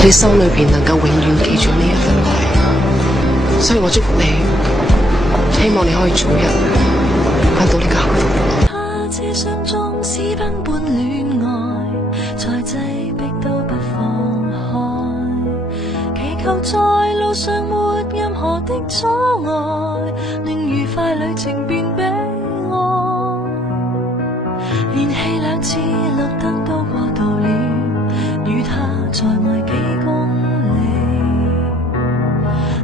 喺你心裏邊能夠永遠記住呢一份愛，所以我祝福你，希望你可以早日揾到呢個幸福。他車廂中私奔般戀愛，再擠迫都不放開，祈求在路上沒任何的阻礙，令愉快旅程變悲哀。連氣兩次綠燈都過渡了，與他在外幾公里。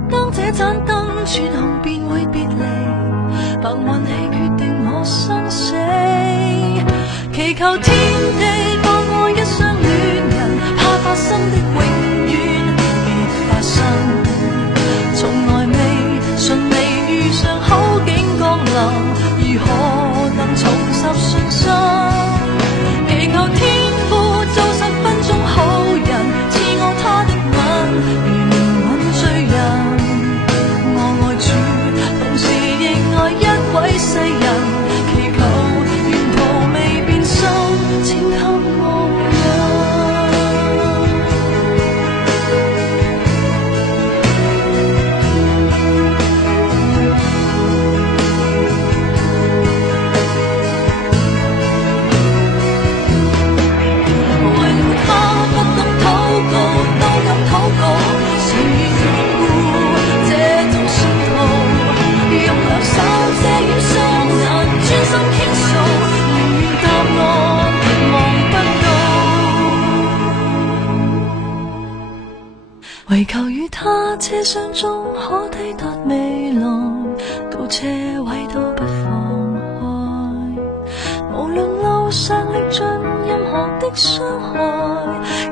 當這盞燈轉紅便會別離，憑運氣決定我生死。祈求天地放過一雙戀人，怕發生的永遠別發生。從來未順利遇上好景降臨，如何能重拾信心？祈求天父做10分鐘好人，賜我他的吻，如吻醉人。我愛主，同時亦愛一位世人。祈求沿途未變心，請給我唯求與他車廂中可抵達未來，到車位都不放開。無論路上歷盡任何的傷害，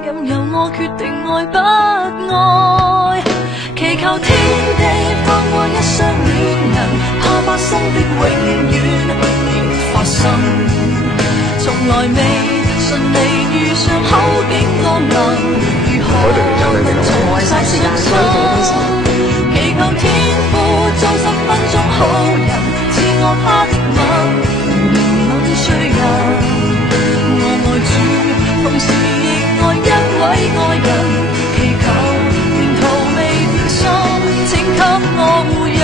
任由我決定愛不愛。祈求天地放過一雙戀人，怕發生的永遠別發生。從來未順利遇上好景降臨，如何能重拾信心？祈求天父做10分鐘好人，賜我他的吻，如吻醉人。我愛主，同時亦愛一位愛人。祈求沿途未變心，請給我護蔭。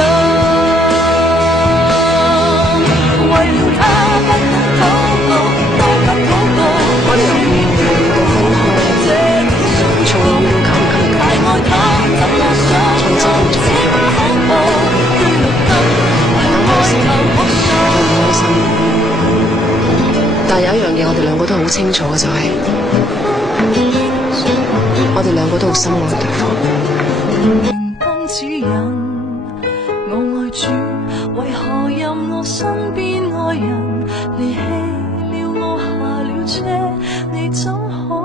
為了他不能禱告，多得禱告。我哋唔要令到分開，從要求更加愛他，從此到最後，等開心，更開心。但有一樣嘢，我哋兩個都好清楚嘅就係，我哋兩個都好深愛對方。明燈指引，我愛主，為何任我身邊愛人離棄了我下了車，你怎可？